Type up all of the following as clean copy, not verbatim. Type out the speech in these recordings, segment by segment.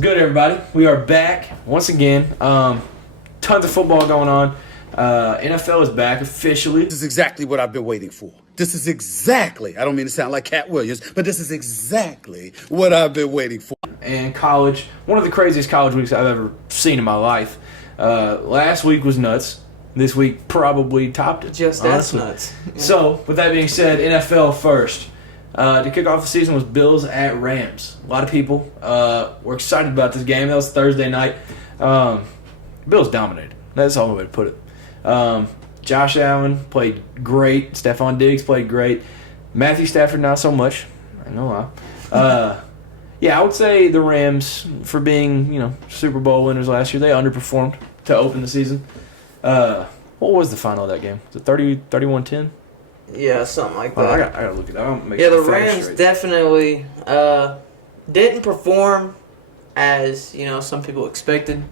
good, everybody? We are back once again. Tons of football going on. NFL is back officially. This is exactly what I've been waiting for. This is exactly, I don't mean to sound like Cat Williams, but this is exactly what I've been waiting for. And college, one of the craziest college weeks I've ever seen in my life. Last week was nuts. This week probably topped it. Just that's nuts. Yeah. So, with that being said, NFL first. To kick off the season was Bills at Rams. A lot of people were excited about this game. That was Thursday night. Bills dominated. That's the only way to put it. Josh Allen played great. Stephon Diggs played great. Matthew Stafford not so much. I know why. Yeah, I would say the Rams, for being Super Bowl winners last year, they underperformed to open the season. What was the final of that game? Was it 31-10? Yeah, something like that. Oh, I gotta look at that. The Rams definitely didn't perform as some people expected.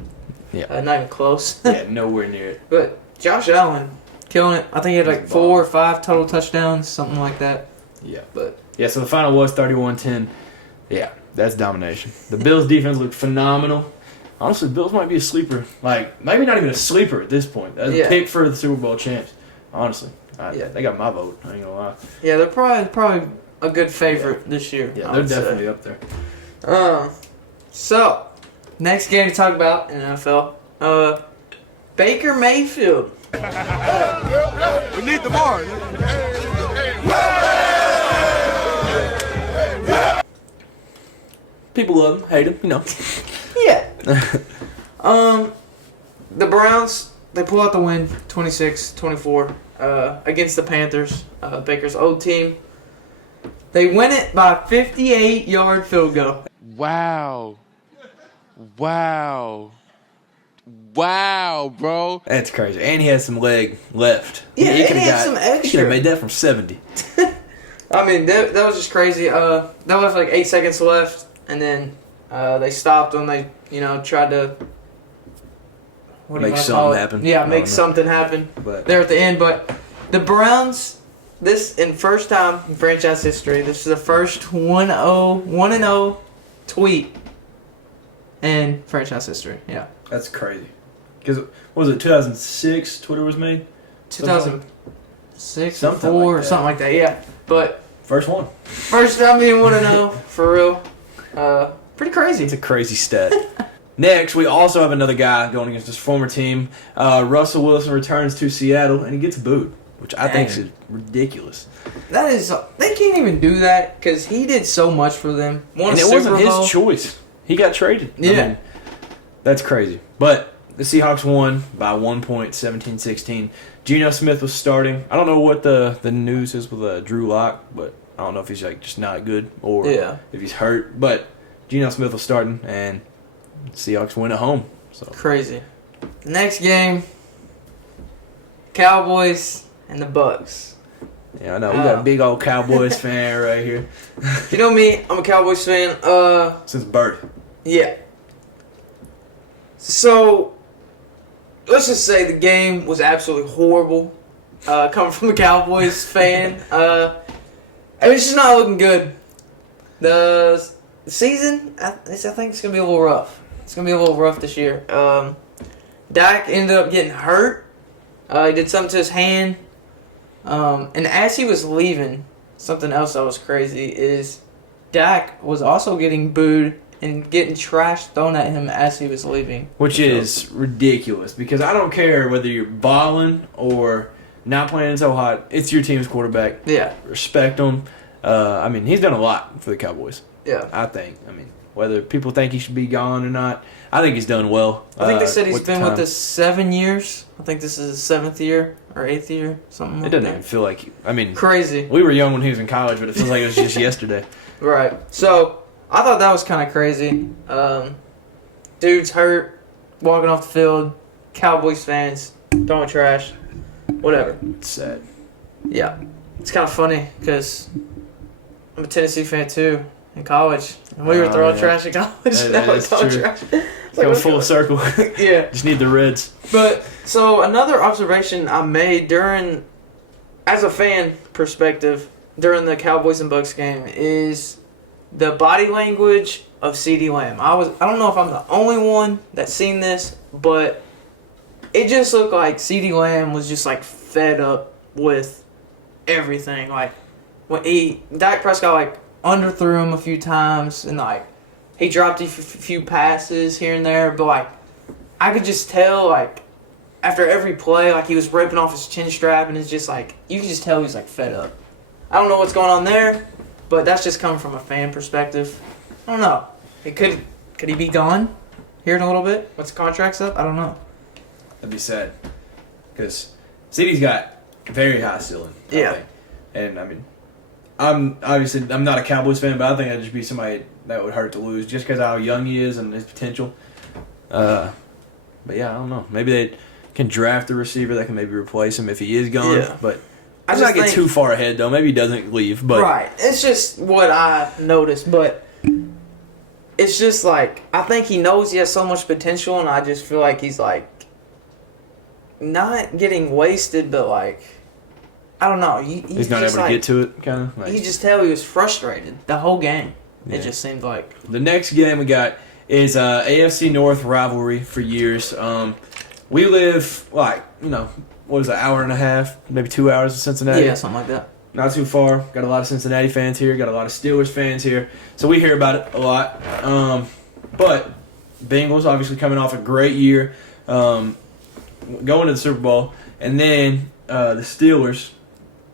Yeah, not even close. Yeah, nowhere near it. But Josh Allen killing it. I think he had like 4 or 5 total touchdowns, something like that. Yeah, but so the final was 31-10. Yeah, that's domination. The Bills defense looked phenomenal. Honestly, the Bills might be a sleeper. Like, maybe not even a sleeper at this point. That's a pick for the Super Bowl champs. Honestly. They got my vote. I ain't gonna lie. Yeah, they're probably a good favorite this year. Yeah, they're definitely up there. So, next game to talk about in the NFL. Baker Mayfield. We need the bar. People love him, hate him, Yeah. The Browns, they pull out the win, 26-24, against the Panthers, Baker's old team. They win it by a 58-yard field goal. Wow, bro. That's crazy. And he had some leg left. Yeah, he had some extra. He could have made that from 70. I mean, that was just crazy. That was like 8 seconds left, and then they stopped when they, tried to make something happen. Yeah, make something happen there at the end. But the Browns, first time in franchise history, this is the first 1-0 tweet in franchise history. Yeah. That's crazy. Because, what was it, 2006 Twitter was made? 2006 or 4 or something like that, yeah. But first one. First time being 1-0, for real. Pretty crazy. It's a crazy stat. Next, we also have another guy going against his former team. Russell Wilson returns to Seattle, and he gets booed, which I think is ridiculous. That is, they can't even do that because he did so much for them. And it wasn't his choice. He got traded. Yeah. I mean, that's crazy. But the Seahawks won by 1 point, 17-16. Geno Smith was starting. I don't know what the news is with Drew Lock, but I don't know if he's just not good or if he's hurt. But Geno Smith was starting, and Seahawks win at home. So crazy. Next game, Cowboys and the Bucks. Yeah, I know. We got a big old Cowboys fan right here. You know me, I'm a Cowboys fan. Since birth. Yeah. So, let's just say the game was absolutely horrible. Coming from a Cowboys fan. It's just not looking good. The season, I think it's going to be a little rough. It's going to be a little rough this year. Dak ended up getting hurt. He did something to his hand. And as he was leaving, something else that was crazy is Dak was also getting booed and getting trash thrown at him as he was leaving. Which is ridiculous because I don't care whether you're balling or not playing so hot. It's your team's quarterback. Yeah. Respect him. I mean, he's done a lot for the Cowboys. Yeah. I think. I mean, whether people think he should be gone or not, I think he's done well. I think they said he's been with us 7 years. I think this is his 7th year or 8th year, something like that. It doesn't even feel like, crazy. We were young when he was in college, but it feels like it was just yesterday. Right. So, I thought that was kind of crazy. Dude's hurt, walking off the field, Cowboys fans, throwing trash, whatever. It's sad. Yeah. It's kind of funny because I'm a Tennessee fan too in college. And we were throwing trash in college. Now we're throwing trash. Go full circle. Yeah. Just need the Reds. But, so another observation I made as a fan perspective, during the Cowboys and Bucks game is the body language of CeeDee Lamb. I don't know if I'm the only one that's seen this, but it just looked like CeeDee Lamb was just like fed up with everything. Like when Dak Prescott like underthrew him a few times, and like he dropped a few passes here and there, but like I could just tell like after every play, like he was ripping off his chin strap, and it's just like you can just tell he's like fed up. I don't know what's going on there, but that's just coming from a fan perspective. I don't know. Could he be gone here in a little bit? Once the contract's up? I don't know. That'd be sad. Because CeeDee's got very high ceiling. I think. And, I mean, I'm not a Cowboys fan, but I think that'd just be somebody that would hurt to lose just because of how young he is and his potential. But, yeah, I don't know. Maybe they can draft a receiver that can maybe replace him if he is gone. Yeah. But I'm not get too far ahead, though. Maybe he doesn't leave. But right. It's just what I noticed. But it's just like, I think he knows he has so much potential, and I just feel like he's like, not getting wasted, but like, I don't know. He's not able to get to it, kind of. Like, you just tell he was frustrated the whole game. Yeah. It just seemed like. The next game we got is AFC North rivalry for years. We live, like, what is it, an hour and a half, maybe 2 hours of Cincinnati? Yeah, something like that. Not too far. Got a lot of Cincinnati fans here. Got a lot of Steelers fans here. So we hear about it a lot. But Bengals obviously coming off a great year. Going to the Super Bowl, and then the Steelers.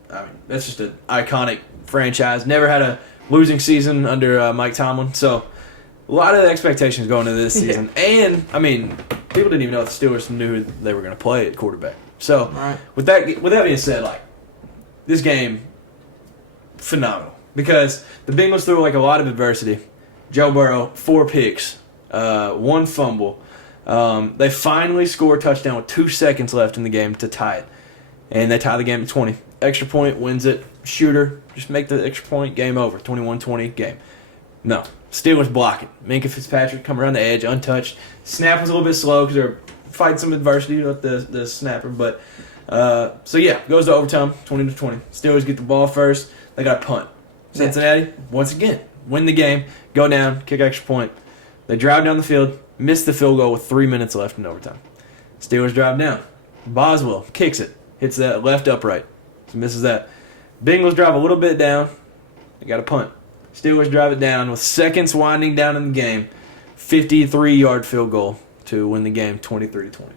I mean, that's just an iconic franchise. Never had a losing season under Mike Tomlin, so a lot of expectations going into this season. Yeah. And I mean, people didn't even know if the Steelers knew who they were going to play at quarterback. So right. with that being said, like this game, phenomenal because the Bengals threw like a lot of adversity. Joe Burrow 4 picks, 1 fumble. They finally score a touchdown with 2 seconds left in the game to tie it. And they tie the game at 20. Extra point wins it. Shooter, just make the extra point, game over. 21-20, game. No. Steelers block it. Minkah Fitzpatrick come around the edge, untouched. Snap was a little bit slow because they're fighting some adversity with the snapper. But, so yeah, goes to overtime, 20-20. Steelers get the ball first. They got a punt. Cincinnati, once again, win the game, go down, kick extra point. They drive down the field. Missed the field goal with 3 minutes left in overtime. Steelers drive down. Boswell kicks it. Hits that left upright. So misses that. Bengals drive a little bit down. They got a punt. Steelers drive it down with seconds winding down in the game. 53-yard field goal to win the game 23-20.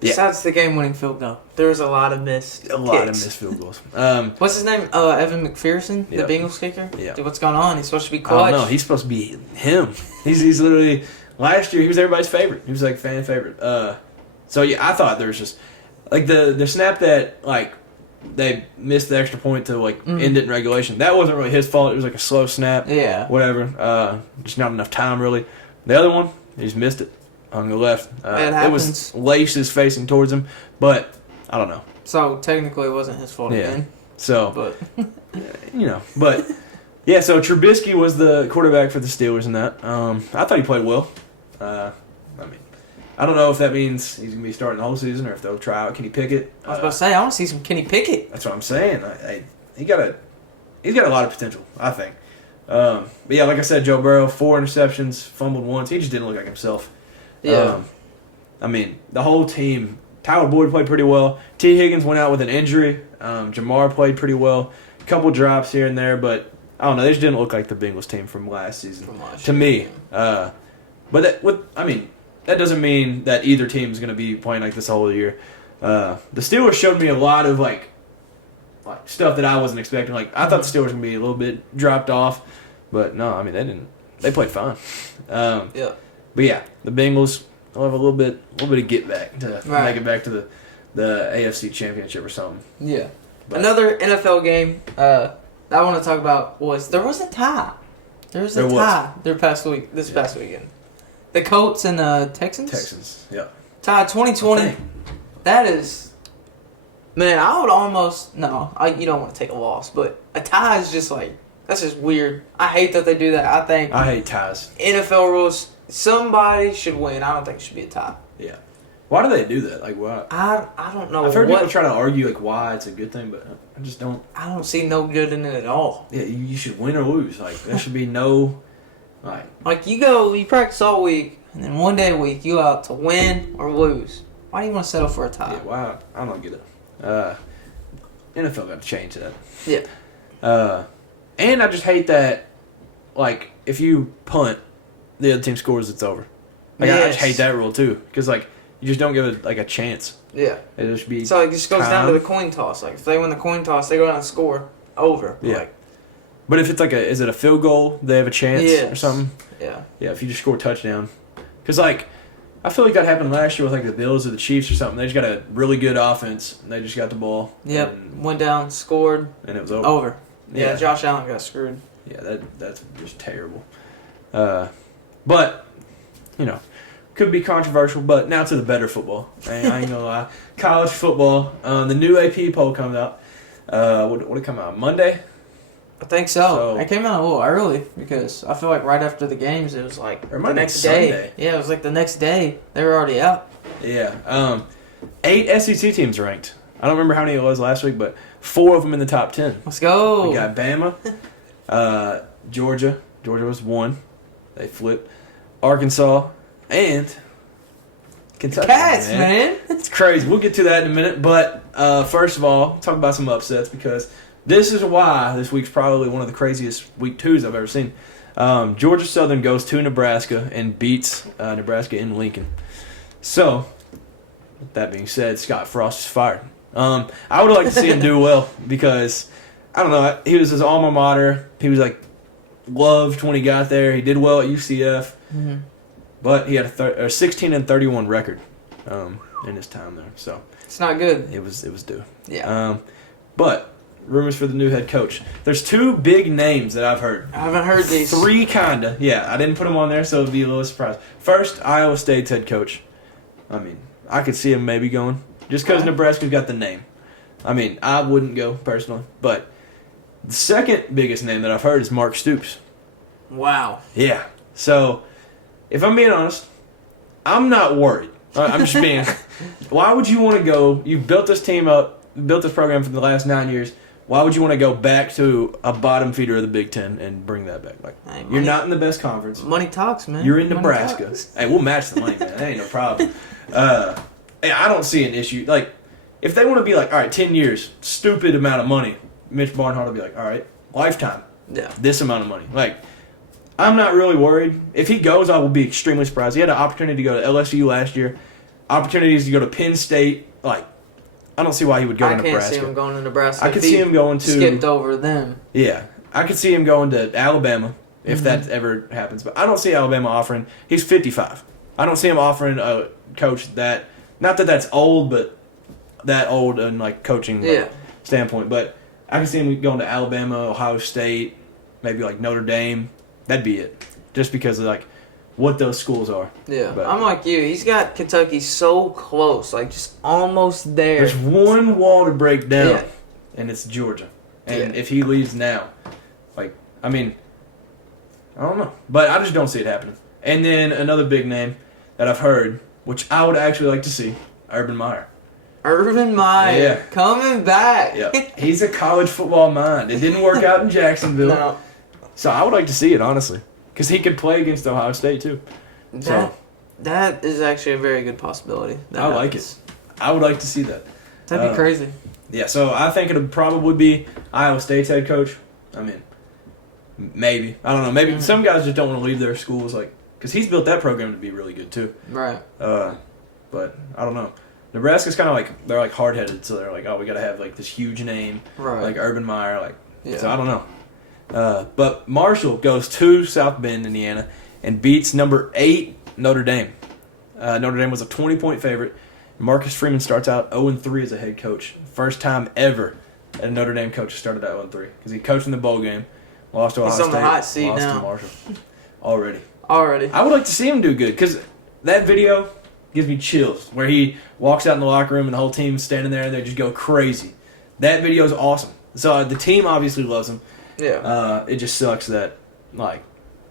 Besides the game-winning field goal, there was a lot of missed field goals. What's his name? Evan McPherson, the Bengals kicker? Yeah. Dude, what's going on? He's supposed to be clutch. I don't know. He's supposed to be him. He's literally... Last year, he was everybody's favorite. He was like fan favorite. So yeah, I thought there was just like the snap that like they missed the extra point to like end it in regulation. That wasn't really his fault. It was like a slow snap. Yeah. Whatever. Just not enough time really. The other one, he just missed it on the left. It was laces facing towards him, but I don't know. So technically, it wasn't his fault again. So, but but. Yeah, so Trubisky was the quarterback for the Steelers in that. I thought he played well. I mean, I don't know if that means he's going to be starting the whole season or if they'll try out Kenny Pickett. I was about to say, I want to see some Kenny Pickett. That's what I'm saying. He's got a lot of potential, I think. But yeah, like I said, Joe Burrow, 4 interceptions, fumbled once. He just didn't look like himself. Yeah. I mean, the whole team. Tyler Boyd played pretty well. T. Higgins went out with an injury. Jamar played pretty well. A couple drops here and there, but I don't know. They just didn't look like the Bengals team from last season to me. But that doesn't mean that either team is going to be playing like this whole year. The Steelers showed me a lot of like stuff that I wasn't expecting. Like I thought the Steelers were going to be a little bit dropped off, but no. I mean they didn't. They played fine. Yeah. But yeah, the Bengals will have a little bit of get back to make it back to the AFC Championship or something. Yeah. But another NFL game. I want to talk about there was a tie. There was a tie this past weekend. The Colts and the Texans? Texans, yeah. Tie 2020. That is... Man, I would almost... No, you don't want to take a loss, but a tie is just like... That's just weird. I hate that they do that. I hate ties. NFL rules, somebody should win. I don't think it should be a tie. Yeah. Why do they do that? Like, why? I don't know. I've heard people try to argue like why it's a good thing, but I just don't. I don't see no good in it at all. Yeah, you should win or lose. Like there should be no, like you practice all week, and then one day a week you out to win or lose. Why do you want to settle for a tie? Yeah, why? I don't get it. NFL got to change that. Yeah. And I just hate that. Like if you punt, the other team scores, it's over. Like I just hate that rule too, because like. You just don't give it like a chance. Yeah. It just be so it just goes down to the coin toss. Like if they win the coin toss, they go down and score over. Yeah. Like, but if it's like is it a field goal? They have a chance or something. Yeah. Yeah. If you just score a touchdown, because like I feel like that happened last year with like the Bills or the Chiefs or something. They just got a really good offense. And they just got the ball. Yep. Went down, scored, and it was over. Yeah. Josh Allen got screwed. Yeah. That's just terrible. But you know. Could be controversial, but now to the better football. I ain't gonna lie. College football. The new AP poll comes out. What did it come out? Monday? I think so. It came out a little early because I feel like right after the games it was like the next day. Sunday. Yeah, it was like the next day. They were already out. Yeah. 8 SEC teams ranked. I don't remember how many it was last week, but 4 of them in the top 10. Let's go. We got Bama, Georgia. Georgia was 1. They flipped. Arkansas. And Kentucky, Cats, man. It's crazy. We'll get to that in a minute. But first of all, talk about some upsets because this is why this week's probably one of the craziest week 2s I've ever seen. Georgia Southern goes to Nebraska and beats Nebraska in Lincoln. So, with that being said, Scott Frost is fired. I would like to see him do well because, I don't know, he was his alma mater. He was like loved when he got there. He did well at UCF. Mm-hmm. But he had a 16-31 record in his time there, so it's not good. It was due. Yeah. But rumors for the new head coach. There's 2 big names that I've heard. I haven't heard these. 3 kinda. Yeah, I didn't put them on there, so it'd be a little surprise. First, Iowa State's head coach. I mean, I could see him maybe going just because Nebraska's got the name. I mean, I wouldn't go personally, but the second biggest name that I've heard is Mark Stoops. Wow. Yeah. So. If I'm being honest, I'm not worried. I'm just being. Why would you want to go? You built this team up, built this program for the last 9 years. Why would you want to go back to a bottom feeder of the Big Ten and bring that back? Like, you're not in the best conference. Money talks, man. You're in Nebraska. Hey, we'll match the money, man. That ain't no problem. I don't see an issue. Like, if they want to be like, all right, 10 years, stupid amount of money, Mitch Barnhart will be like, all right, lifetime. Yeah. This amount of money. Like. I'm not really worried. If he goes, I will be extremely surprised. He had an opportunity to go to LSU last year, opportunities to go to Penn State. Like, I don't see why he would go to Nebraska. I can't see him going to Nebraska. I could see him going to... Skipped over them. Yeah. I could see him going to Alabama if that ever happens. But I don't see Alabama offering... He's 55. I don't see him offering a coach that... Not that that's old, but that old in, like, coaching standpoint. But I can see him going to Alabama, Ohio State, maybe, like, Notre Dame. That'd be it. Just because of, like, what those schools are. Yeah. But I'm like you. He's got Kentucky so close. Like, just almost there. There's one wall to break down, and it's Georgia. And if he leaves now, like, I mean, I don't know. But I just don't see it happening. And then another big name that I've heard, which I would actually like to see, Urban Meyer. Urban Meyer. Yeah. Coming back. Yep. He's a college football mind. It didn't work out in Jacksonville. No. So I would like to see it, honestly. Because he could play against Ohio State, too. That is actually a very good possibility. I like it. I would like to see that. That'd be crazy. Yeah, so I think it would probably be Iowa State's head coach. I mean, maybe. I don't know. Maybe some guys just don't want to leave their schools, like, because he's built that program to be really good, too. Right. But I don't know. Nebraska's kind of like, they're like hard-headed, so they're like, oh, we got to have like this huge name. Right. Like Urban Meyer. Like, so I don't know. But Marshall goes to South Bend, Indiana, and beats number 8 Notre Dame. Notre Dame was a 20-point favorite. Marcus Freeman starts out 0-3 as a head coach. First time ever a Notre Dame coach started out 0-3 because he coached in the bowl game, lost to Ohio State, on the hot seat lost now. to Marshall. Already. I would like to see him do good because that video gives me chills where he walks out in the locker room and the whole team's standing there and they just go crazy. That video is awesome. So the team obviously loves him. Yeah. It just sucks that, like,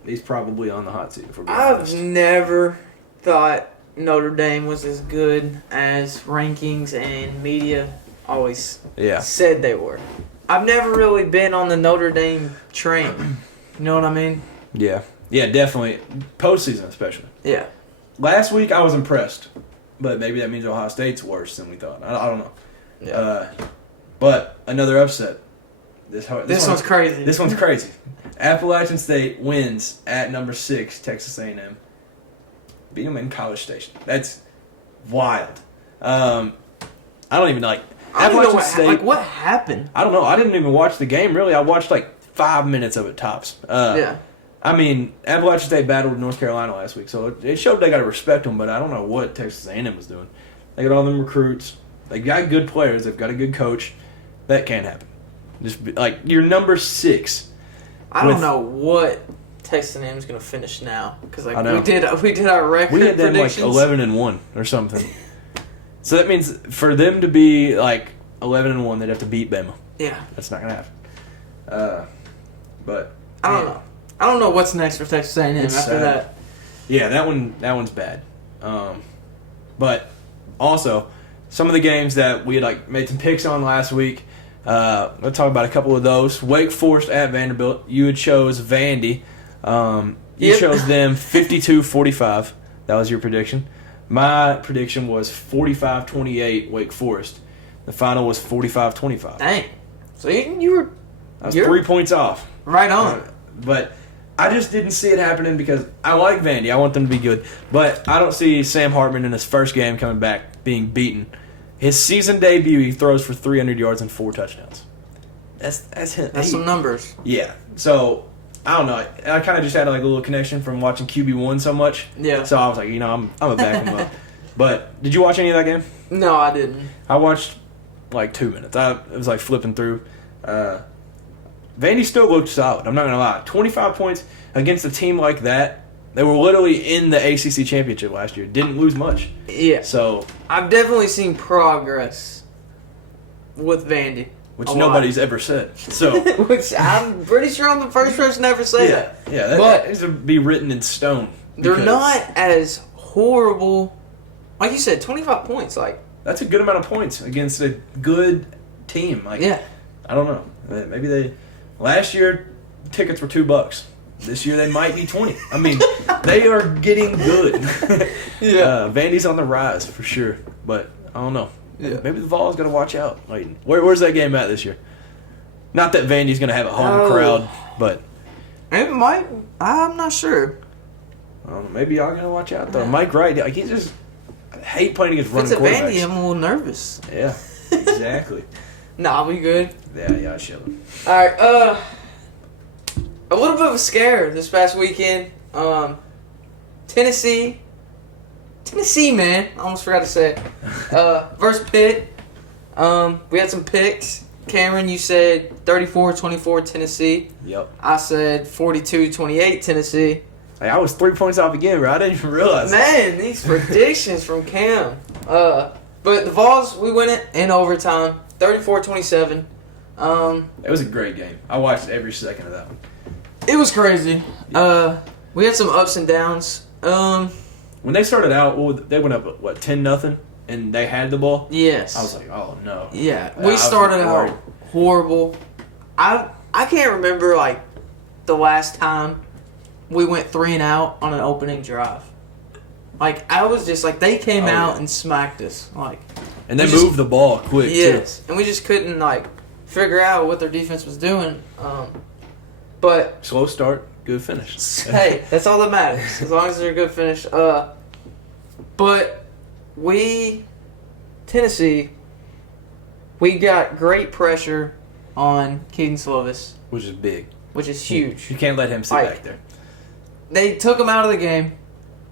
he's probably on the hot seat. If we're being I've honest. never thought Notre Dame was as good as rankings and media always said they were. I've never really been on the Notre Dame train. You know what I mean? Yeah. Yeah, definitely. Postseason, especially. Yeah. Last week, I was impressed. But maybe that means Ohio State's worse than we thought. I don't know. Yeah. But another upset. This one's crazy. This one's crazy. Appalachian State wins at number 6, Texas A&M. Beat them in College Station. That's wild. I don't even like. I don't know what happened. I don't know. I didn't even watch the game really. I watched like 5 minutes of it tops. Yeah. I mean, Appalachian State battled North Carolina last week, so it showed they got to respect them. But I don't know what Texas A&M was doing. They got all them recruits. They got good players. They've got a good coach. That can't happen. Like you're number 6. I don't know what Texas A&M is going to finish now because we did our record. We had them like 11-1 or something. So that means for them to be like 11-1, they'd have to beat Bama. Yeah, that's not going to happen. But I don't know. I don't know what's next for Texas A&M after that. Yeah, that one's bad. But also some of the games that we had like made some picks on last week. Let's talk about a couple of those. Wake Forest at Vanderbilt. You had chose Vandy. You chose them 52-45. That was your prediction. My prediction was 45-28 Wake Forest. The final was 45-25. Dang. So you were... I was 3 points off. Right on. But I just didn't see it happening because I like Vandy. I want them to be good. But I don't see Sam Hartman in his first game coming back being beaten. His season debut, he throws for 300 yards and 4 touchdowns. That's him. That's some numbers. Yeah. So... I don't know. I kind of just had like a little connection from watching QB1 so much. Yeah. So I was like, I'm a back him up. But did you watch any of that game? No, I didn't. I watched like 2 minutes. It was like flipping through. Vandy still looked solid. I'm not gonna lie. 25 points against a team like that. They were literally in the ACC championship last year. Didn't lose much. Yeah. So I've definitely seen progress with Vandy. Which nobody's ever said. So, which I'm pretty sure I'm the first person to ever say that. Yeah, that needs to be written in stone. They're not as horrible. Like you said, 25 points. Like that's a good amount of points against a good team. Like, yeah. I don't know. Maybe last year tickets were $2. This year they might be 20. I mean, they are getting good. Yeah. Vandy's on the rise for sure, but I don't know. Yeah. Maybe the Vols got to watch out. Like, where's that game at this year? Not that Vandy's going to have a home crowd, but it might. I'm not sure. I don't know. Maybe y'all going to watch out though. Mike Wright, like I hate playing against running quarterbacks. If it's a Vandy, I'm a little nervous. Yeah, exactly. Nah, we good. Yeah, chill. All right. A little bit of a scare this past weekend. Tennessee, man. I almost forgot to say it. Versus Pitt. We had some picks. Cameron, you said 34-24 Tennessee. Yep. I said 42-28 Tennessee. Hey, I was 3 points off again, bro. I didn't even realize Man, these predictions from Cam. But the Vols, we win it in overtime. 34-27. It was a great game. I watched every second of that one. It was crazy. We had some ups and downs. When they started out, they went up, 10-0, and they had the ball? Yes. I was like, oh, no. Yeah, we started out horrible. I can't remember, like, the last time we went 3-and-out on an opening drive. Like, I was just, like, they came out and smacked us. Like, and they moved the ball quick, too. And we just couldn't, like, figure out what their defense was doing. But slow start, good finish. Hey, that's all that matters. As long as they're a good finish. But Tennessee, we got great pressure on Keaton Slovis. Which is big. Which is huge. You can't let him sit back there. They took him out of the game,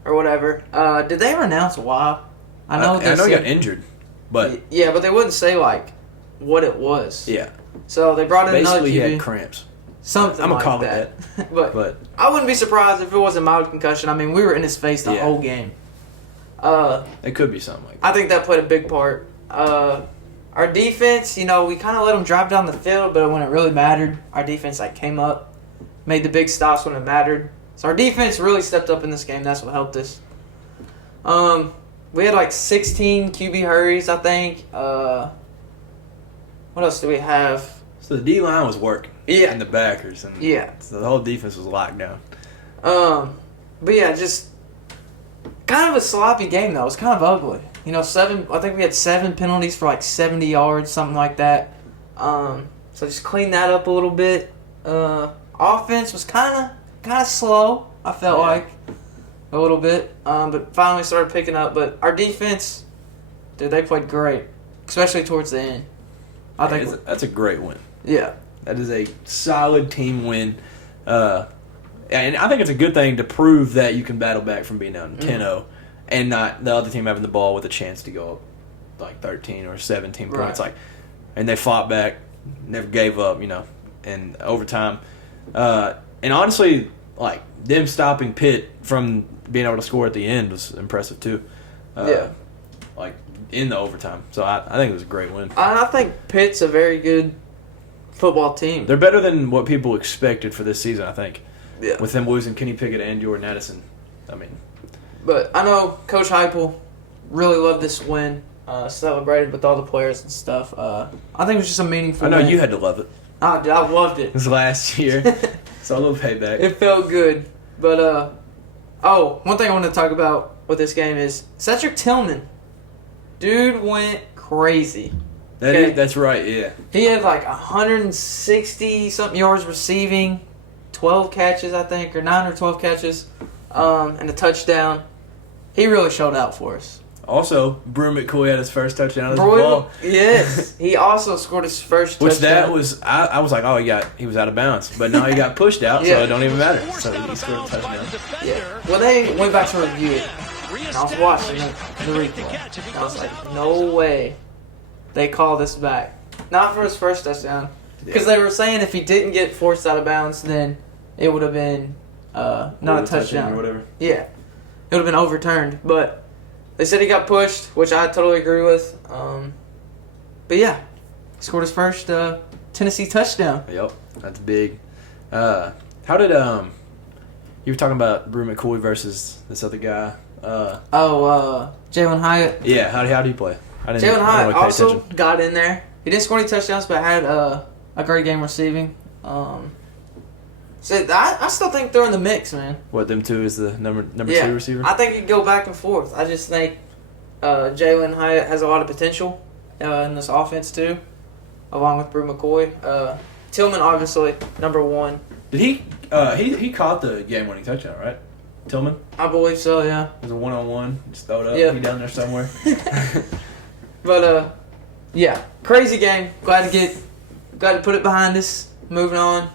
or whatever. Did they ever announce why? I know he got injured, but yeah, but they wouldn't say like what it was. Yeah. So they brought in another QB. Basically, he had cramps. Something I'm like gonna call that. it that. but I wouldn't be surprised if it was a mild concussion. I mean, we were in his face the whole game. It could be something like that. I think that played a big part. Our defense, we kind of let them drive down the field, but when it really mattered, our defense came up, made the big stops when it mattered. So our defense really stepped up in this game. That's what helped us. We had like 16 QB hurries, I think. What else do we have? So the D line was working. Yeah. And the backers. And Yeah. So the whole defense was locked down. But yeah, just kind of a sloppy game though. It was kind of ugly. You know, I think we had 7 penalties for like 70 yards, something like that. So just clean that up a little bit. Offense was kind of slow, I felt like. A little bit. But finally started picking up. But our defense, dude, they played great. Especially towards the end. I think that's a great win. Yeah. That is a solid team win. And I think it's a good thing to prove that you can battle back from being down 10-0 and not the other team having the ball with a chance to go up like 13 or 17 points. Right. And they fought back, never gave up, in overtime. And honestly, like, them stopping Pitt from being able to score at the end was impressive too. Like, in the overtime. So I think it was a great win. I think Pitt's a very good football team. They're better than what people expected for this season, I think. Yeah. With them losing Kenny Pickett and Jordan Addison. But I know Coach Heupel really loved this win. Celebrated with all the players and stuff. I think it was just a meaningful I know win. you had to love it. I loved it. It was last year. So a little payback. It felt good. But, one thing I want to talk about with this game is Cedric Tillman. Dude went crazy. That's right, yeah. He had like 160-something yards receiving, 12 catches, I think, or 9 or 12 catches, and a touchdown. He really showed out for us. Also, Brew McCoy had his first touchdown of the ball. Yes. He also scored his first Which touchdown. that was, I was like, oh, he was out of bounds. But now he got pushed out, so it don't even matter. So he scored a touchdown. Yeah. Well, they went back to review it. And I was watching the replay. And I was like, no way they call this back. Not for his first touchdown. Because they were saying if he didn't get forced out of bounds, then it would have been not a touchdown. Or whatever. Yeah. It would have been overturned. But they said he got pushed, which I totally agree with. But yeah, he scored his first Tennessee touchdown. Yep, that's big. How did you were talking about Brew McCoy versus this other guy? Jalen Hyatt. Yeah, how did he play? Jalen Hyatt also got in there. He didn't score any touchdowns, but had a great game receiving. So I still think they're in the mix, man. What, them two is the number 2 receiver? I think you go back and forth. I just think Jalen Hyatt has a lot of potential in this offense too, along with Brew McCoy. Tillman obviously number 1. Did he caught the game-winning touchdown, right? Tillman? I believe so, yeah. It was a one-on-one. Just throw it up. Yep. He down there somewhere. But yeah, crazy game. Glad to put it behind us. Moving on.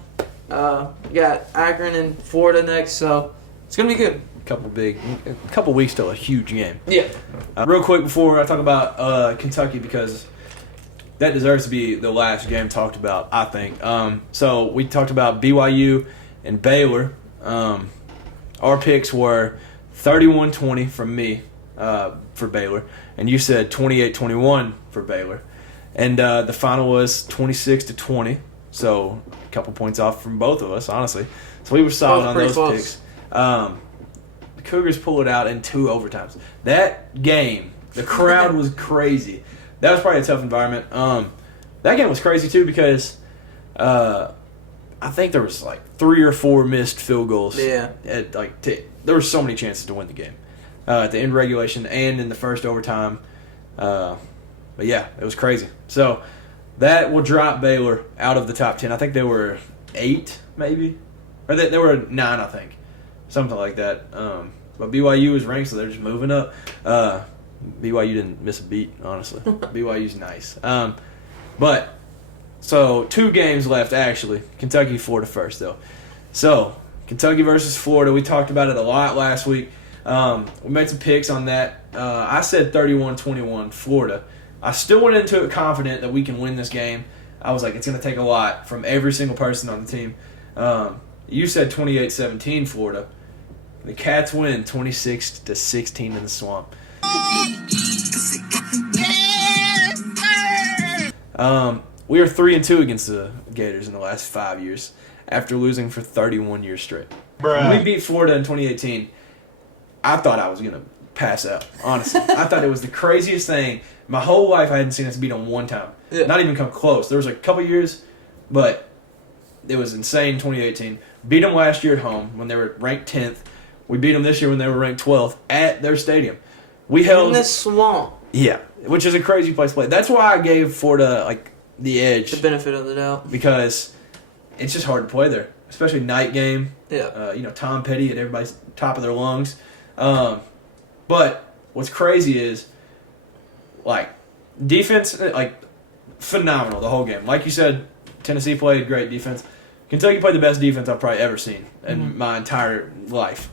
We got Akron and Florida next, so it's gonna be good. A couple weeks till a huge game. Yeah. Real quick before I talk about Kentucky, because that deserves to be the last game talked about, I think. So we talked about BYU and Baylor. Our picks were 31-20 from me for Baylor, and you said 28-21 for Baylor. And the final was 26-20, so a couple points off from both of us, honestly. So we were solid on those picks. The Cougars pulled it out in 2 overtimes. That game, the crowd was crazy. That was probably a tough environment. That game was crazy, too, because I think there was like 3 or 4 missed field goals. Yeah. There were so many chances to win the game. At the end of regulation and in the first overtime. But yeah, it was crazy. So that will drop Baylor out of the top 10. I think they were 8, maybe. Or they were 9, I think. Something like that. But BYU was ranked, so they're just moving up. BYU didn't miss a beat, honestly. BYU's nice. So 2 games left, actually. Kentucky, Florida first, though. So, Kentucky versus Florida. We talked about it a lot last week. We made some picks on that. I said 31-21 Florida. I still went into it confident that we can win this game. I was like, it's going to take a lot from every single person on the team. You said 28-17 Florida. The Cats win 26-16 in the Swamp. We are 3-2 against the Gators in the last 5 years after losing for 31 years straight. When we beat Florida in 2018, I thought I was going to pass out, honestly. I thought it was the craziest thing. My whole life I hadn't seen us beat them one time. Yeah. Not even come close. There was a couple years, but it was insane 2018. Beat them last year at home when they were ranked 10th. We beat them this year when they were ranked 12th at their stadium. We held in the swamp. Yeah, which is a crazy place to play. That's why I gave Florida like the edge. The benefit of the doubt. Because it's just hard to play there, especially night game. Yeah. Tom Petty at everybody's top of their lungs. But what's crazy is, like, defense, like, phenomenal the whole game. Like you said, Tennessee played great defense. Kentucky played the best defense I've probably ever seen in my entire life.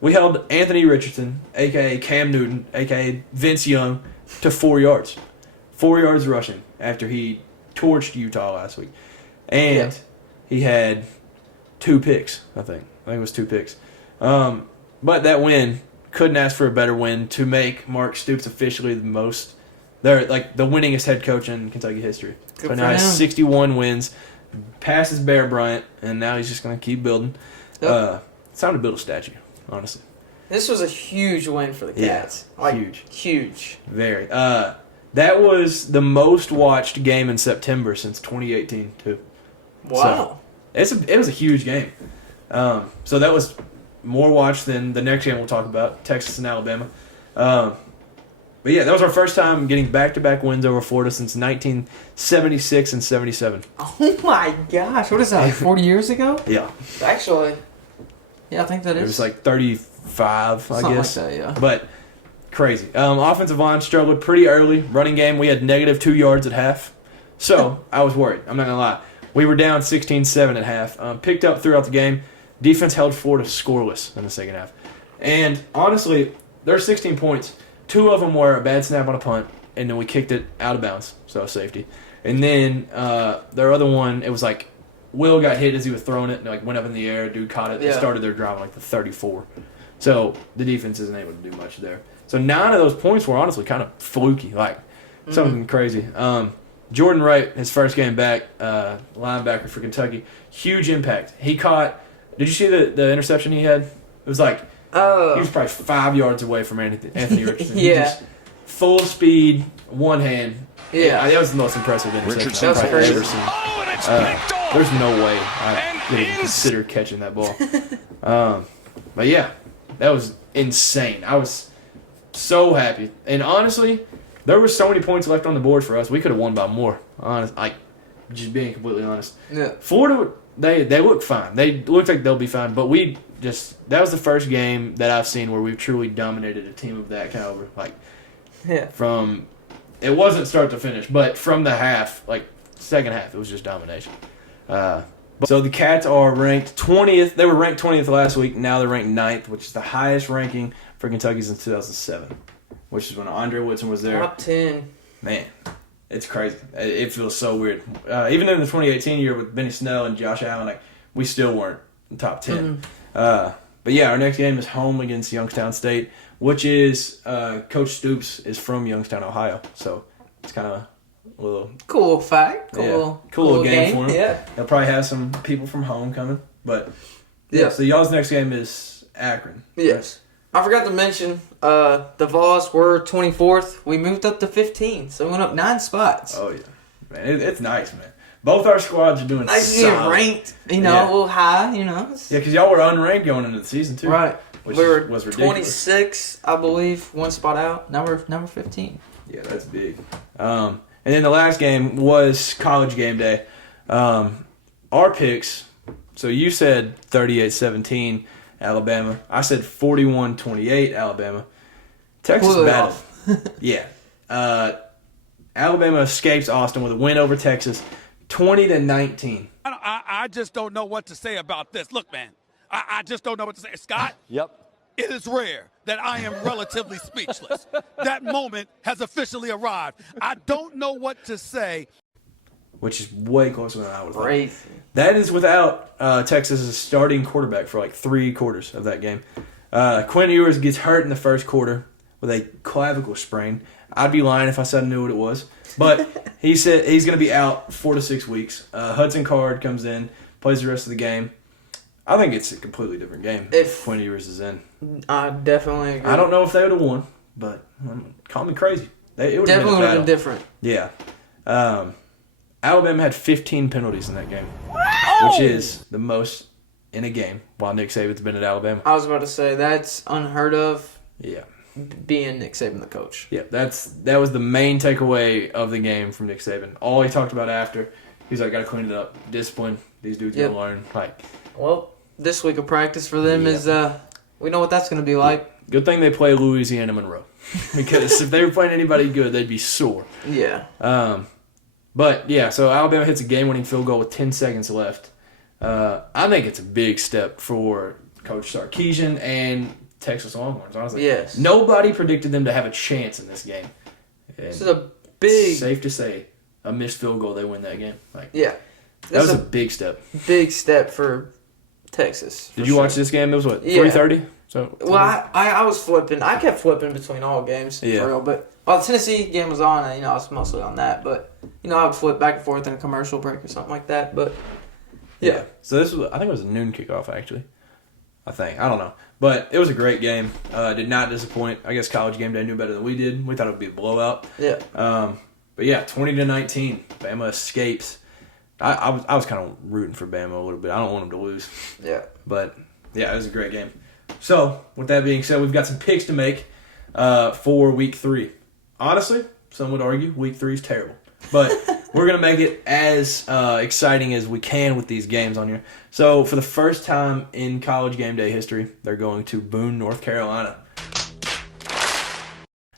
We held Anthony Richardson, a.k.a. Cam Newton, a.k.a. Vince Young, to 4 yards. 4 yards rushing after he torched Utah last week. And he had 2 picks, I think. It was 2 picks. But that win, couldn't ask for a better win to make Mark Stoops officially the winningest head coach in Kentucky history. Good so now he has 61 wins, passes Bear Bryant, and now he's just going to keep building. Yep. It's time to build a statue, honestly. This was a huge win for the Cats. Huge. Huge. Very. That was the most watched game in September since 2018, too. Wow. So, it was a huge game. So that was more watched than the next game we'll talk about, Texas and Alabama. But yeah, that was our first time getting back-to-back wins over Florida since 1976 and 77. Oh my gosh. What is that, like 40 years ago? Yeah. Actually, yeah, I think that is. It was like 35, Something I guess. like that, yeah. But crazy. Offensive line struggled pretty early. Running game, we had negative 2 yards at half. So I was worried. I'm not going to lie. We were down 16-7 at half. Picked up throughout the game. Defense held Florida scoreless in the second half. And honestly, there's 16 points. 2 of them were a bad snap on a punt, and then we kicked it out of bounds, so safety. And then their other one, it was like Will got hit as he was throwing it, and like went up in the air. Dude caught it. They started their drive on like the 34. So the defense isn't able to do much there. So 9 of those points were honestly kind of fluky, like something crazy. Jordan Wright, his first game back, linebacker for Kentucky, huge impact. He caught. Did you see the interception he had? It was like. He was probably 5 yards away from Anthony Richardson. Yeah. Just full speed, one hand. Yeah. That was the most impressive interception Richardson I've probably ever crazy. seen. Oh, and it's picked off. There's no way I could even consider catching that ball. But yeah, that was insane. I was so happy. And honestly, there were so many points left on the board for us. We could have won by more. Just being completely honest. Yeah. Florida, they look fine. They look like they'll be fine. But that was the first game that I've seen where we've truly dominated a team of that caliber. From it wasn't start to finish, but from the half, like second half, it was just domination. So the Cats are ranked 20th. They were ranked 20th last week. Now they're ranked 9th, which is the highest ranking for Kentucky since 2007, which is when Andre Woodson was there. Top 10. Man, it's crazy. It feels so weird. Even in the 2018 year with Benny Snell and Josh Allen, we still weren't in top 10. But yeah, our next game is home against Youngstown State, which is Coach Stoops is from Youngstown, Ohio. So it's kind of a little cool fact. Cool little game for him. Yeah. They'll probably have some people from home coming. But yeah. So y'all's next game is Akron. Yes. Right? I forgot to mention, the Vols were 24th. We moved up to 15, so we went up 9 spots. Oh, yeah. Man, it's nice, man. Both our squads are doing nice to get ranked, a little high, Yeah, because y'all were unranked going into the season, too. Right. Which we were was ridiculous. 26, I believe, 1 spot out. Now we're number 15. Yeah, that's big. And then the last game was College Game Day. Our picks, so you said 38-17 Alabama. I said 41-28 Alabama. Texas battled. Yeah. Alabama escapes Austin with a win over Texas, 20-19. I just don't know what to say about this. Look, man, I just don't know what to say. Scott? Yep. It is rare that I am relatively speechless. That moment has officially arrived. I don't know what to say. Which is way closer than I would Crazy. think. That is without Texas' starting quarterback for like 3 quarters of that game. Quinn Ewers gets hurt in the first quarter with a clavicle sprain. I'd be lying if I said I knew what it was. But he said he's going to be out 4 to 6 weeks. Hudson Card comes in, plays the rest of the game. I think it's a completely different game If- Quinn Ewers is in. I definitely agree. I don't know if they would have won, but call me crazy. It would Definitely would have been been different. Yeah. Alabama had 15 penalties in that game, which is the most in a game while Nick Saban's been at Alabama. I was about to say, that's unheard of, Yeah. being Nick Saban the coach. Yeah, that was the main takeaway of the game from Nick Saban. All he talked about after, he's like, got to clean it up. Discipline. These dudes got to learn. Like, Well, this week of practice for them Yeah. is, we know what that's going to be like. good thing they play Louisiana Monroe. Because if they were playing anybody good, they'd be sore. Yeah. But, yeah, so Alabama hits a game-winning field goal with 10 seconds left. I think it's a big step for Coach Sarkisian and Texas Longhorns, honestly. Yes. Nobody predicted them to have a chance in this game. And This is a big, safe to say, a missed field goal, they win that game. Like, yeah. that This was is a big step. big step for Texas. Did you watch this game? It was what, Yeah. 3:30? So Well, I was flipping. I kept flipping between all games, Yeah. for real. But while the Tennessee game was on, I was mostly on that. But, I would flip back and forth in a commercial break or something like that. But, yeah. So this was, I think it was a noon kickoff, actually. I don't know. But it was a great game. Did not disappoint. I guess College Game Day knew better than we did. We thought it would be a blowout. Yeah. But yeah, 20-19. Bama escapes. I was kind of rooting for Bama a little bit. I don't want them to lose. Yeah. But yeah, it was a great game. So with that being said, we've got some picks to make for Week 3. Honestly, some would argue Week 3 is terrible. But we're going to make it as exciting as we can with these games on here. So for the first time in College Game Day history, they're going to Boone, North Carolina.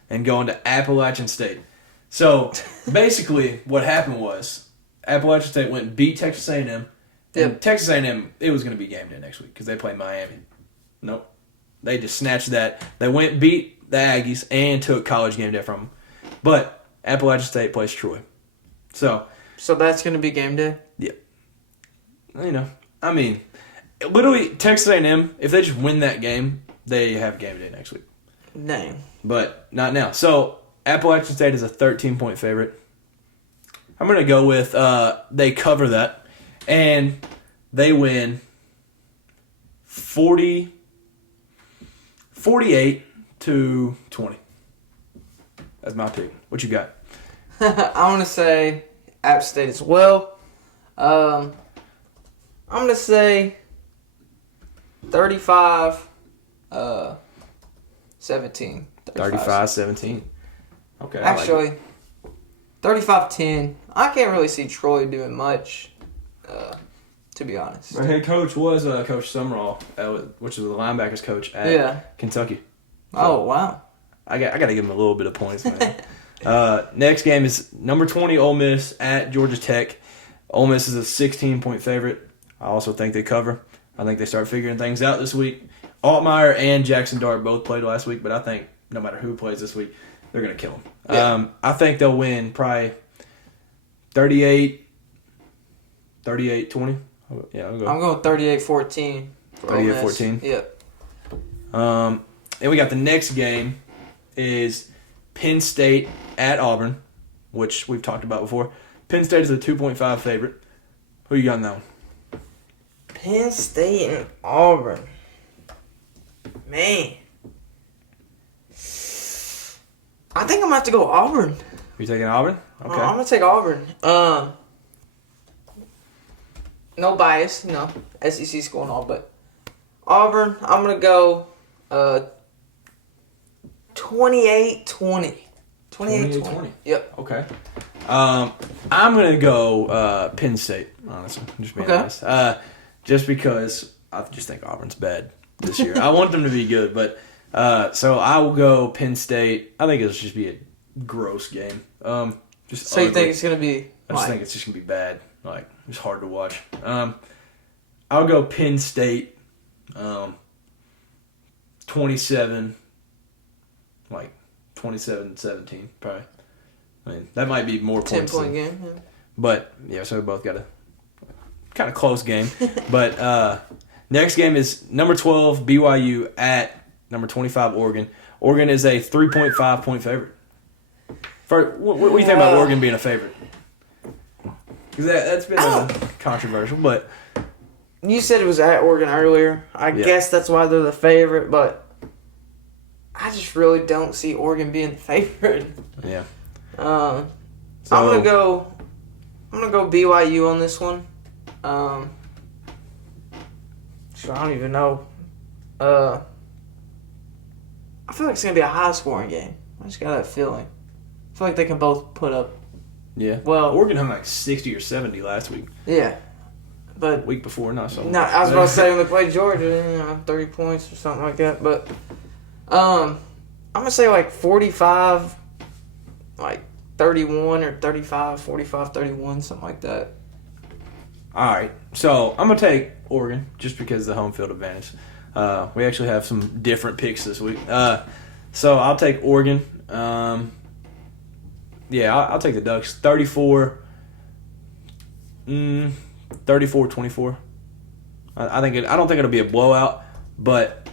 And going to Appalachian State. So basically what happened was Appalachian State went and beat Texas A&M. And Yep. Texas A&M, it was going to be game day next week because they play Miami. Nope. They just snatched that. They went beat the Aggies and took College Game Day from them. But Appalachian State plays Troy. So that's going to be game day? literally Texas A&M, if they just win that game, they have game day next week. Dang. But not now. So Appalachian State is a 13-point favorite. I'm going to go with they cover that, and they win 48-20. That's my pick. What you got? I want to say App State as well. I'm going to say 35 17. 35-17. Okay. I like it. Actually, 35-10. I can't really see Troy doing much, to be honest. Our head coach was Coach Summerall, which is the linebackers coach at Kentucky. Oh, wow. I got to give him a little bit of points, man. Next game is number 20 Ole Miss at Georgia Tech. Ole Miss is a 16-point favorite. I also think they cover. I think they start figuring things out this week. Altmaier and Jackson Dart both played last week, but I think no matter who plays this week, they're going to kill them. Yeah. I think they'll win probably 38-20. Yeah, I'll go. I'm going 38-14. 38-14? Yep. And we got the next game is Penn State at Auburn, which we've talked about before. Penn State is a 2.5 favorite. Who you got in that one? Penn State and Auburn. Man. I think I'm going to have to go Auburn. You taking Auburn? Okay. I'm going to take Auburn. No bias, SEC school and all, but Auburn, I'm going to go 28-20. 28-20. Yep. Okay. I'm going to go Penn State, honestly. Just being honest. Just because I just think Auburn's bad this year. I want them to be good, but so I will go Penn State. I think it'll just be a gross game. So you think it's going to be I just think it's just going to be bad. Like, it's hard to watch. I'll go Penn State 27, like 27-17, probably. I mean, that might be more points. 10-point game. Yeah. But, yeah, so we both got a kind of close game. But next game is number 12, BYU at number 25, Oregon. Oregon is a 3.5-point favorite. What do you think about Oregon being a favorite? Because that's been controversial, but You said it was at Oregon earlier. I guess that's why they're the favorite, but I just really don't see Oregon being the favorite. Yeah. I'm gonna go BYU on this one. I don't even know. I feel like it's gonna be a high scoring game. I just got that feeling. I feel like they can both put up. Yeah. Well, Oregon hung like 60 or 70 last week. Yeah. But week before, not so much. No, I was about to say when they played Georgia, 30 points or something like that. But I'm gonna say like 45, like 31 or 35, 45, 31, something like that. All right, so I'm gonna take Oregon just because of the home field advantage. We actually have some different picks this week, so I'll take Oregon. I'll take the Ducks. 34-24. I don't think it'll be a blowout, but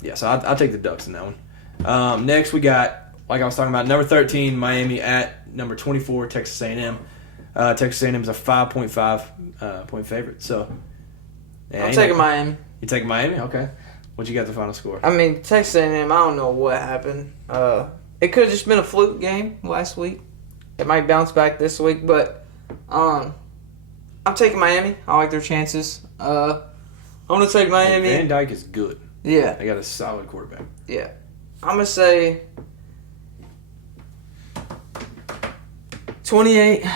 yeah, so I'll take the Ducks in that one. Next we got, like I was talking about, number 13 Miami at number 24 Texas A&M. Texas A&M is a 5.5 point favorite, so yeah, I'm taking Miami. You taking Miami? Okay. What you got the final score? I mean, Texas A&M, I don't know what happened. It could have just been a fluke game last week. It might bounce back this week, but I'm taking Miami. I like their chances. I'm going to take Miami. Van Dyke is good. Yeah. They got a solid quarterback. Yeah. I'm going to say 28-17.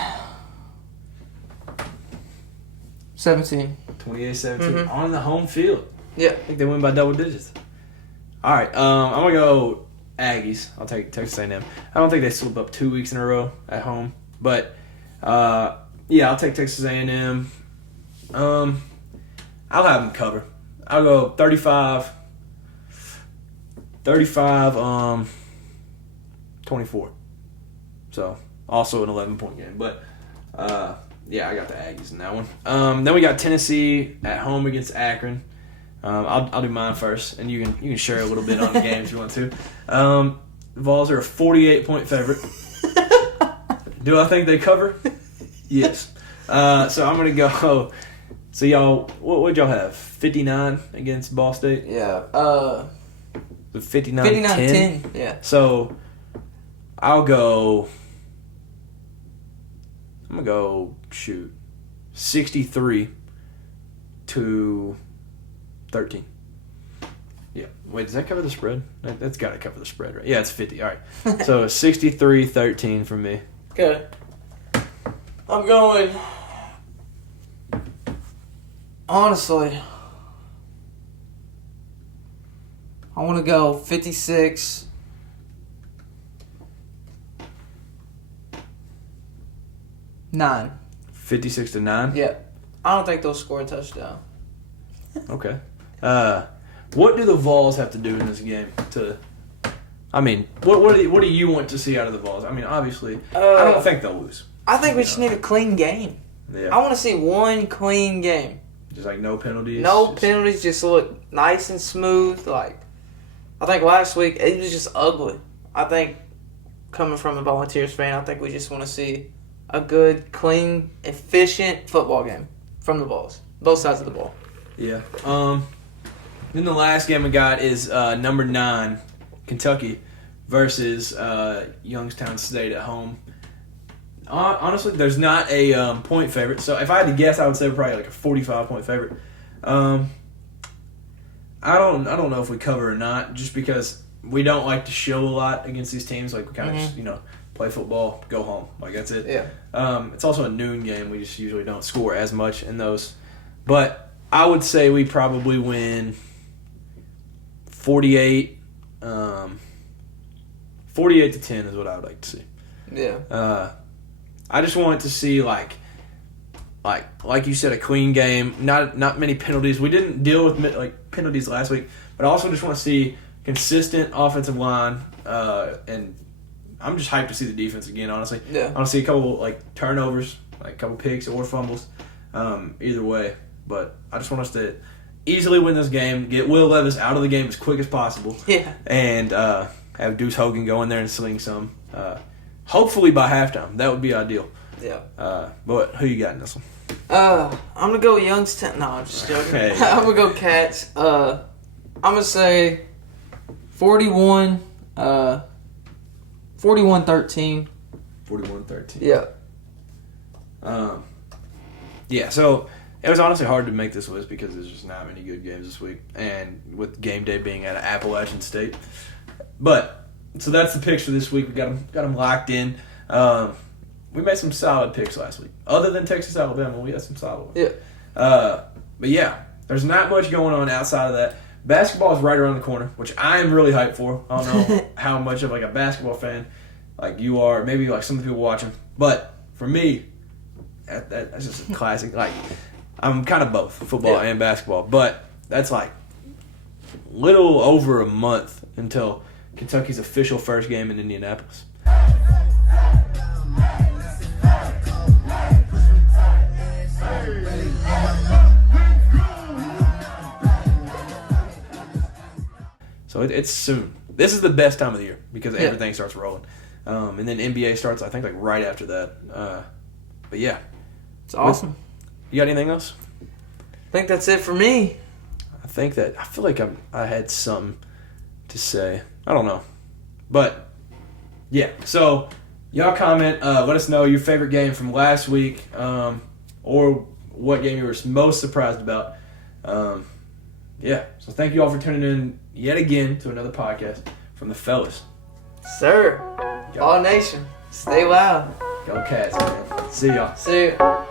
28-17 on the home field. Yeah. I think they win by double digits. All right, I'm going to go Aggies. I'll take Texas A&M. I don't think they slip up 2 weeks in a row at home, but I'll take Texas A&M. I'll have them cover. I'll go 35, 24. So, also an 11-point game. But, I got the Aggies in that one. Then we got Tennessee at home against Akron. I'll do mine first, and you can share a little bit on the game if you want to. The Vols are a 48-point favorite. Do I think they cover? Yes. So I'm going to go. So y'all, what would y'all have? 59 against Ball State? Yeah. 59-10? Yeah. So I'm going to go, 63-13. Yeah. Wait, does that cover the spread? That's got to cover the spread, right? Yeah, it's 50. All right. So 63-13 for me. Okay. I'm going. Honestly, I want to go 56. 9. 56-9? Yeah. I don't think they'll score a touchdown. Okay. What do the Vols have to do in this game to? I mean, what do you want to see out of the Vols? I mean, obviously, I don't think they'll lose. I think we just need a clean game. Yeah. I want to see one clean game. Just like no penalties. Penalties. Just look nice and smooth. Like, I think last week it was just ugly. I think coming from a Volunteers fan, I think we just want to see a good, clean, efficient football game from the Vols, both sides of the ball. Yeah. Then the last game we got is number 9, Kentucky versus Youngstown State at home. Honestly, there's not a point favorite. So if I had to guess, I would say probably like a 45-point favorite. I don't know if we cover or not, just because we don't like to show a lot against these teams. Like we kind of just play football, go home. Like that's it. Yeah. It's also a noon game. We just usually don't score as much in those. But I would say we probably win 48. 48-10 is what I would like to see. Yeah. I just want to see like you said, a clean game. Not many penalties. We didn't deal with like penalties last week, but I also just want to see consistent offensive line. And I'm just hyped to see the defense again. Honestly, yeah. I want to see a couple like turnovers, like a couple picks or fumbles. Either way, but I just want us to easily win this game, get Will Levis out of the game as quick as possible. Yeah. And have Deuce Hogan go in there and sling some. Hopefully by halftime. That would be ideal. Yeah. But who you got in this one? I'm gonna go Youngstown. No, I'm just joking. Hey. I'm gonna go Cats. I'm gonna say 41. 41-13. 41-13. Yeah. Yeah, so it was honestly hard to make this list because there's just not many good games this week, and with game day being at Appalachian State. But so that's the picks for this week. We got them locked in. We made some solid picks last week. Other than Texas Alabama, we had some solid ones. Yeah. But yeah, there's not much going on outside of that. Basketball is right around the corner, which I am really hyped for. I don't know how much of like a basketball fan like you are, maybe like some of the people watching, but for me, that's just a classic. Like, I'm kind of both football and basketball, but that's like little over a month until Kentucky's official first game in Indianapolis. So it's soon. This is the best time of the year because everything starts rolling. And then NBA starts, I think, like right after that. But yeah. It's awesome. You got anything else? I think that's it for me. I feel like I had something to say. I don't know. But yeah. So y'all comment. Let us know your favorite game from last week, or what game you were most surprised about. Yeah. So thank you all for tuning in yet again to another podcast from the fellas. Sir. All Nation. Stay loud. Go Cats, man. See y'all. See you.